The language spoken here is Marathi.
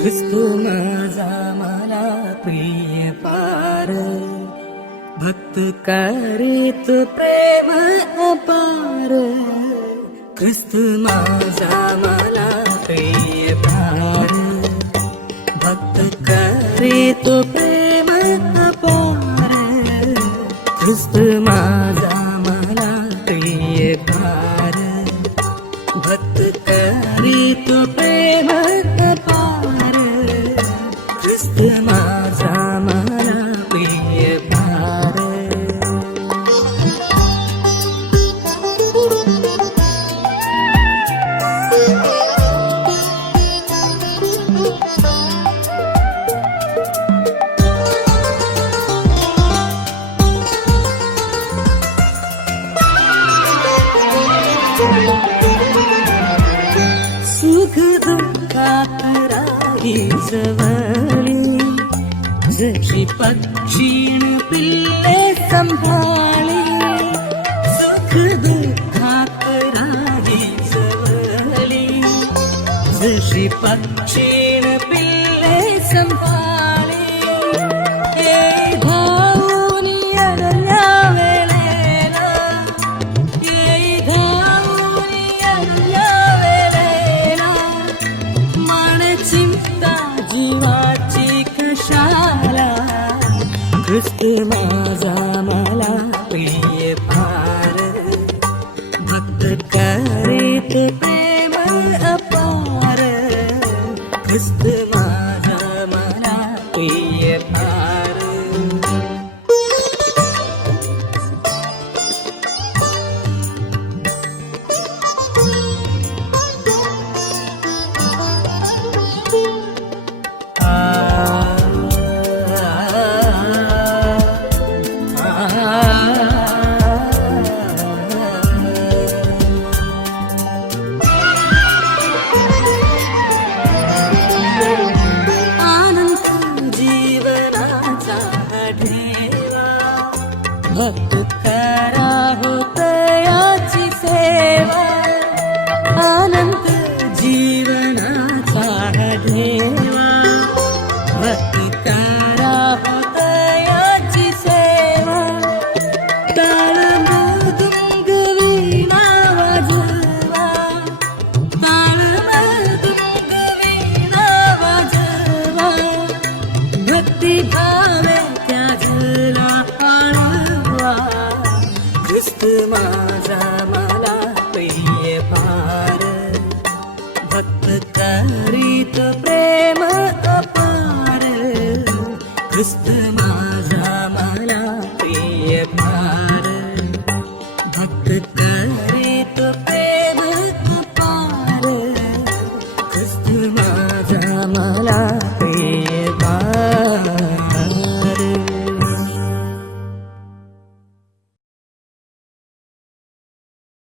ख्रिस्त माझा मला प्रिय पार, भक्त करीत प्रेम अपार. ख्रिस्त माझा मला प्रिय पार, भक्त करीत प्रेम अपार. ख्रिस्त माझा मला प्रिय पार, भक्त करीत प्रेम अपार. ख्रिस्त माझा मला प्रिय पार. सुख दुःखात राही जवळी, जशी पक्षीण पिल्ले संभाळी. सुख दुःखात राही जवळी, जशी पक्षीण पिल्ले संभाळी. ये धावून येणाऱ्या वेळेला, ये धावून येणाऱ्या वेळेला, मन चिंता जीवाची कशाला. ख्रिस्त माझा मला प्रिय पार, भक्त करीत प्रेम अपार. ख्रिस्त माझा मला प्रिय पार. भक्त करा होतयाची सेवा, अनंत जीवनाचा देवा. भक्त करा होतयाची सेवा, ताळ मृदुंग वीणा वाजवा, ताळ मृदुंग वीणा वाजवा. भक्ती भावे त्या झला ख्रिस्त माझा मला प्रिय पार, भक्त करीत प्रेम अपार. ख्रिस्त माझा मला प्रिय पार, भक्त करीत प्रेम अपार. ख्रिस्त माझा मला प्रिय